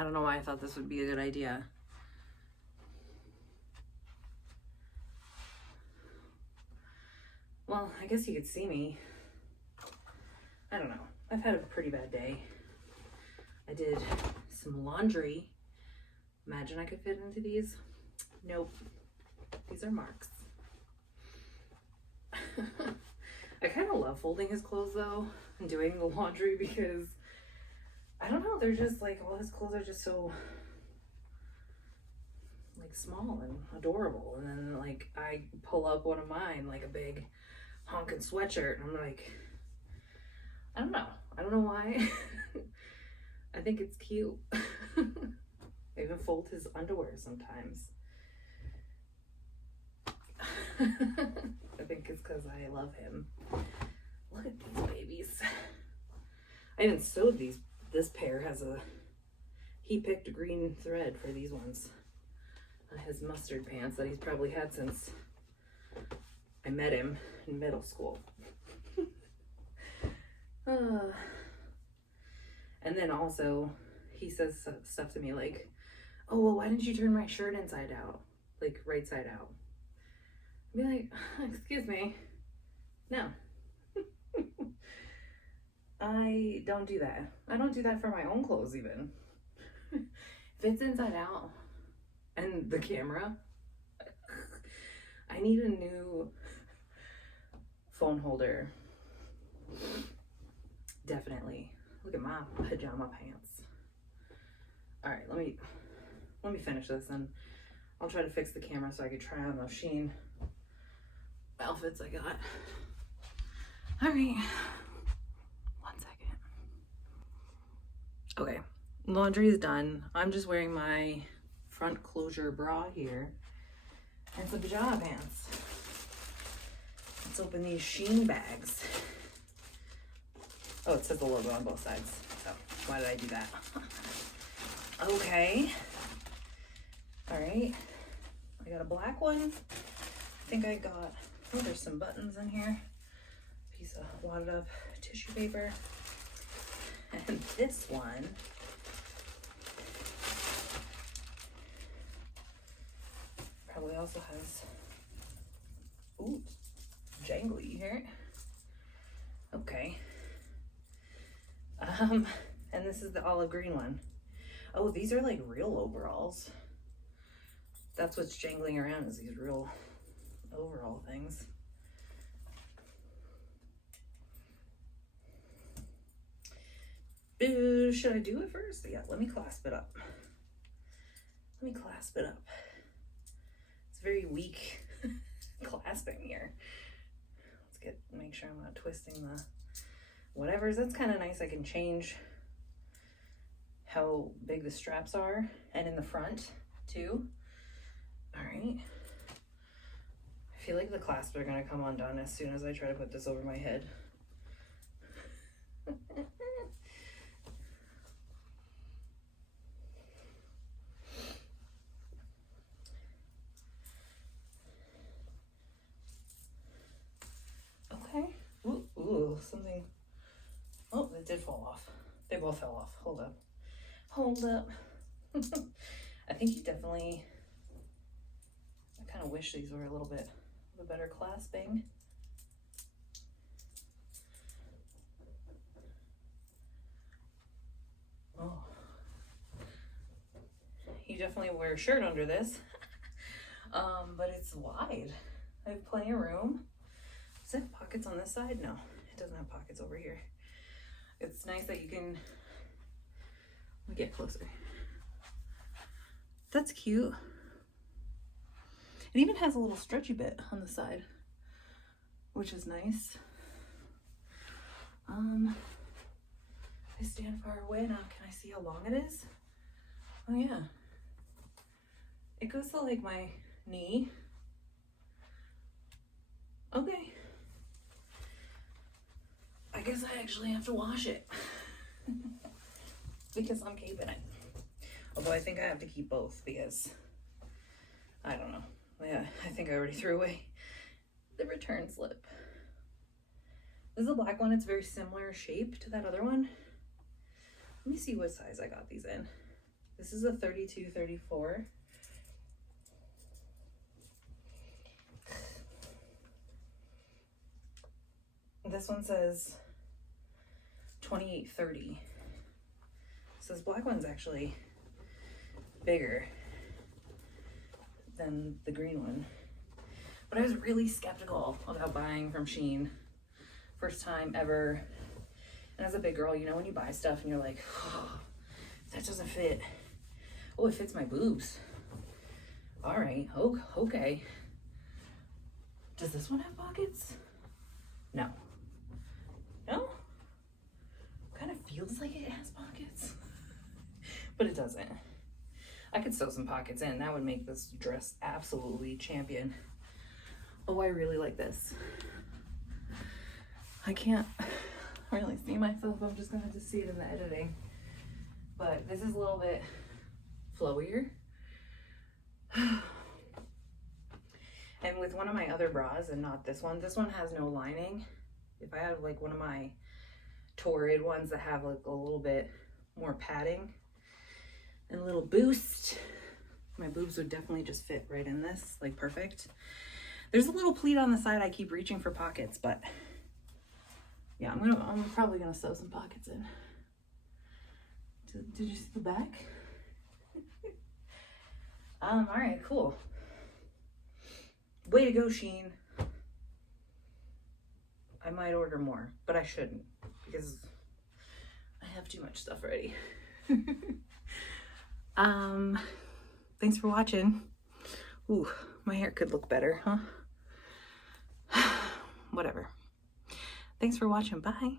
I don't know why I thought this would be a good idea. Well, I guess you could see me. I don't know. I've had a pretty bad day. I did some laundry. Imagine I could fit into these. Nope. These are marks. I kind of love folding his clothes though and doing the laundry because I don't know, they're just like, all his clothes are just so like small and adorable. And then like I pull up one of mine, like a big honking sweatshirt, and I'm like, I don't know why. I think it's cute. I even fold his underwear sometimes. I think it's because I love him. Look at these babies. I even sewed these. This pair has he picked a green thread for these ones. His mustard pants that he's probably had since I met him in middle school. And then also he says stuff to me like, oh, well, why didn't you turn my shirt inside out? Like right side out. I'd be like, excuse me. No. I don't do that. I don't do that for my own clothes even. If it's inside out and the camera, I need a new phone holder. Definitely. Look at my pajama pants. All right, let me finish this and I'll try to fix the camera so I could try on those Shein outfits I got. All right, 1 second. Okay, laundry is done. I'm just wearing my front closure bra here and some pajama pants. Let's open these Shein bags. Oh, it says the logo on both sides, so why did I do that? Okay. All right, I got a black one. I think I got, oh, there's some buttons in here. Piece of wadded up tissue paper. And this one probably also has, ooh, jangly here. Okay. And this is the olive green one. Oh, these are like real overalls. That's what's jangling around, is these real overall things. Should I do it first? Yeah, let me clasp it up. Let me clasp it up. It's very weak clasping here. Let's make sure I'm not twisting the whatever's. That's kind of nice. I can change how big the straps are and in the front too. All right. I feel like the clasps are gonna come undone as soon as I try to put this over my head. Okay. Ooh, something. Oh, it did fall off. They both fell off. Hold up. Hold up. I think you definitely, I kind of wish these were a little bit of a better clasping. Oh. You definitely wear a shirt under this. But it's wide. I have plenty of room. Does it have pockets on this side? No, it doesn't have pockets over here. It's nice that you can, let me get closer. That's cute. It even has a little stretchy bit on the side, which is nice. If I stand far away now, can I see how long it is? Oh yeah. It goes to like my knee. Okay. I guess I actually have to wash it because I'm keeping it. Although I think I have to keep both because I don't know. Yeah, I think I already threw away the return slip. This is a black one. It's very similar shape to that other one. Let me see what size I got these in. This is a 32-34. This one says 28-30. So this black one's actually bigger than the green one. But I was really skeptical about buying from Shein. First time ever. And as a big girl, you know when you buy stuff and you're like, oh, that doesn't fit. Oh, it fits my boobs. All right, okay. Does this one have pockets? No. No? Kind of feels like it has pockets, but it doesn't. I could sew some pockets in. That would make this dress absolutely champion. Oh, I really like this. I can't really see myself. I'm just gonna have to see it in the editing. But this is a little bit flowier. And with one of my other bras, and not this one has no lining. If I have like one of my Torrid ones that have like a little bit more padding and a little boost, my boobs would definitely just fit right in this, like perfect. There's a little pleat on the side. I keep reaching for pockets, but yeah, I'm probably gonna sew some pockets in. Did you see the back? All right, cool. Way to go, Shein. I might order more, but I shouldn't because I have too much stuff ready. Thanks for watching. Ooh, my hair could look better, huh? Whatever. Thanks for watching. Bye.